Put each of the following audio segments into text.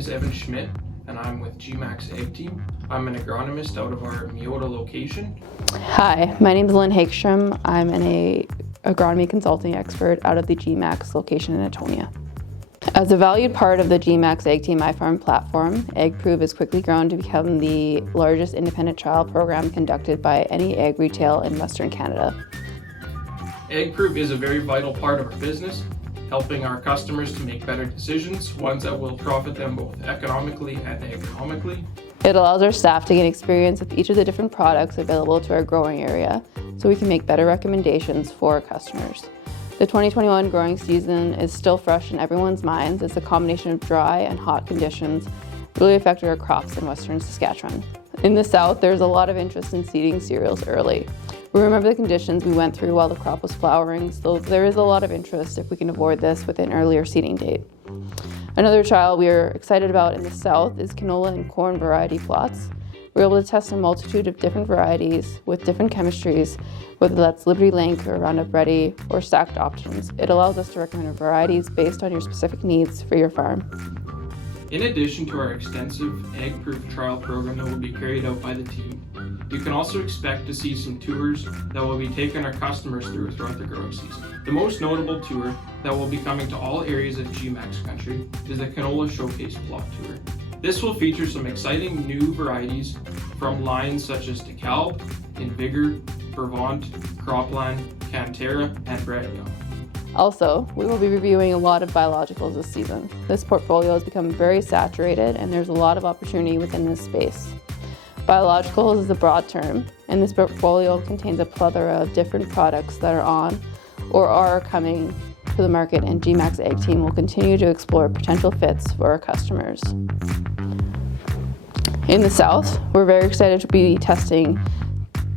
is Evan Schmidt, and I'm with GMAX Ag Team. I'm an agronomist out of our Meota location. Hi, my name is Alynn Hagstrom. I'm an Agronomy Consulting Expert out of the GMAX location in Etonia. As a valued part of the GMAX Ag Team iFarm platform, agPROVE has quickly grown to become the largest independent trial program conducted by any ag retail in Western Canada. agPROVE is a very vital part of our business, helping our customers to make better decisions, ones that will profit them both economically and agronomically. It allows our staff to gain experience with each of the different products available to our growing area, so we can make better recommendations for our customers. The 2021 growing season is still fresh in everyone's minds as a combination of dry and hot conditions really affected our crops in Western Saskatchewan. In the south, there's a lot of interest in seeding cereals early. We remember the conditions we went through while the crop was flowering, so there is a lot of interest if we can avoid this with an earlier seeding date. Another trial we are excited about in the south is canola and corn variety plots. We're able to test a multitude of different varieties with different chemistries, whether that's Liberty Link or Roundup Ready or stacked options. It allows us to recommend varieties based on your specific needs for your farm. In addition to our extensive agPROVE trial program that will be carried out by the team, you can also expect to see some tours that will be taking our customers throughout the growing season. The most notable tour that will be coming to all areas of GMAX country is the Canola Showcase Plot Tour. This will feature some exciting new varieties from lines such as DeKalb, Invigor, Brevant, Cropland, Cantera, and Braddock. Also, we will be reviewing a lot of biologicals this season. This portfolio has become very saturated and there's a lot of opportunity within this space. Biologicals is a broad term, and this portfolio contains a plethora of different products that are on or are coming to the market, and GMAX Ag Team will continue to explore potential fits for our customers. In the south, we're very excited to be testing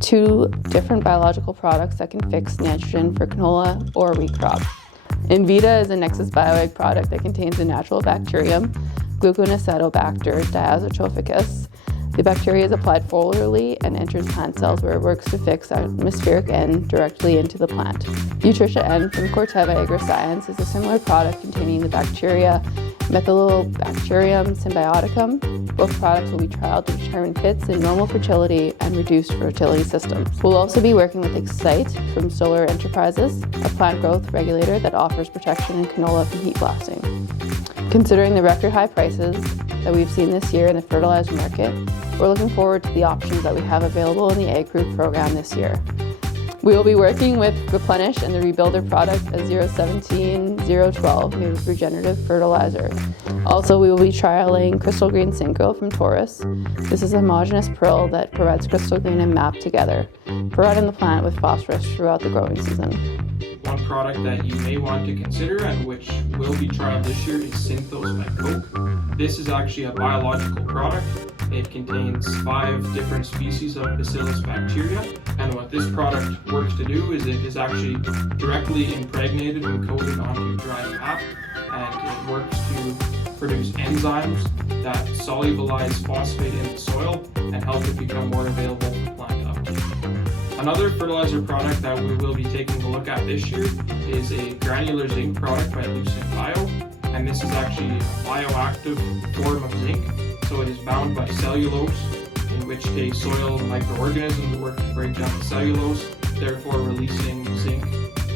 2 different biological products that can fix nitrogen for canola or wheat crop. Invita is a Nexus BioAg product that contains a natural bacterium, Glucoacetobacter diazotrophicus. The bacteria is applied foliarly and enters plant cells where it works to fix atmospheric N directly into the plant. Nutritia N from Corteva AgroScience is a similar product containing the bacteria Methylobacterium symbioticum. Both products will be trialed to determine fits in normal fertility and reduced fertility systems. We'll also be working with Excite from Solar Enterprises, a plant growth regulator that offers protection in canola from heat blasting. Considering the record high prices that we've seen this year in the fertilizer market, we're looking forward to the options that we have available in the agPROVE program this year. We will be working with Replenish and the Rebuilder product as 017-012 made with regenerative fertilizer. Also, we will be trialing Crystal Green Synchro from Taurus. This is a homogeneous pearl that provides crystal green and MAP together, providing the plant with phosphorus throughout the growing season. One product that you may want to consider and which will be trialed this year is Synthos by Coke. This is actually a biological product. It contains 5 different species of Bacillus bacteria, and what this product works to do is it is actually directly impregnated and coated onto dry pap, and it works to produce enzymes that solubilize phosphate in the soil and help it become more available for plant uptake. Another fertilizer product that we will be taking a look at this year is a granular zinc product by Lucent Bio, and this is actually a bioactive form of zinc. So it is bound by cellulose, in which case soil microorganisms work to break down the cellulose, therefore releasing zinc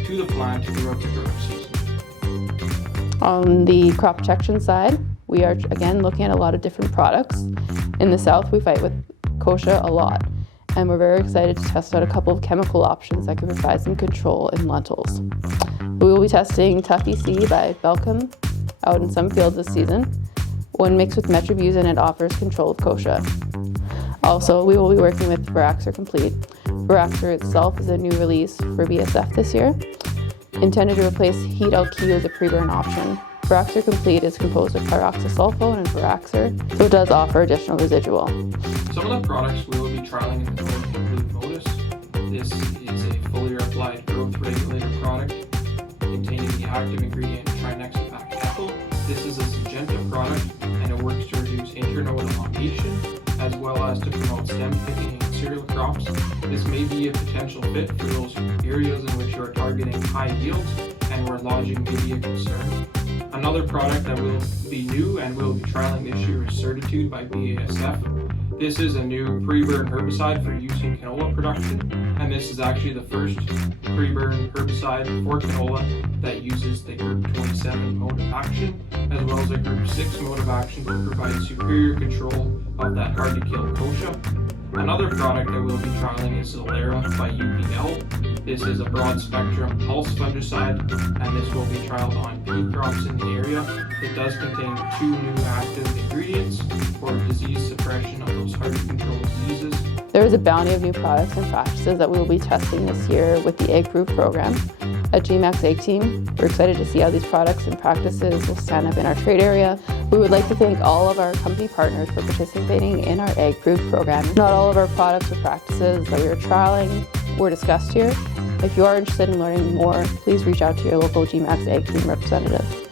to the plant throughout the growing season. On the crop protection side, we are again looking at a lot of different products. In the south, we fight with kochia a lot, and we're very excited to test out a couple of chemical options that can provide some control in lentils. We will be testing Tough EC by Belcom out in some fields this season. When mixed with metribuzin, it offers control of kochia. Also, we will be working with Veraxer Complete. Veraxer itself is a new release for BSF this year, intended to replace heat LQ as a pre-burn option. Veraxer Complete is composed of pyroxasulfone and Veraxer, so it does offer additional residual. Some of the products we will be trialing in the growth include Modus. This is a foliar applied growth regulator product containing the active ingredient trinexapac ethyl. This is a Syngenta product, and it works to reduce internode elongation as well as to promote stem picking in cereal crops. This may be a potential fit for those areas in which you are targeting high yields and where lodging may be a concern. Another product that will be new and will be trialing this year is Certitude by BASF. This is a new pre-burn herbicide for use in canola production, and this is actually the first pre-burn herbicide for canola that uses the Group 27 mode of action, as well as a Group 6 mode of action to provide superior control of that hard-to-kill kochia. Another product that we'll be trialing is Zolera by UPL. This is a broad-spectrum pulse fungicide, and this will be trialed on pea crops in the area. It does contain 2 new active ingredients for disease suppression of those hard-to-control diseases. There is a bounty of new products and practices that we will be testing this year with the agPROVE program. At GMAC's Ag Team, we're excited to see how these products and practices will stand up in our trade area. We would like to thank all of our company partners for participating in our agPROVE program. Not all of our products or practices that we are trialing were discussed here. If you are interested in learning more, please reach out to your local GMAC's Ag Team representative.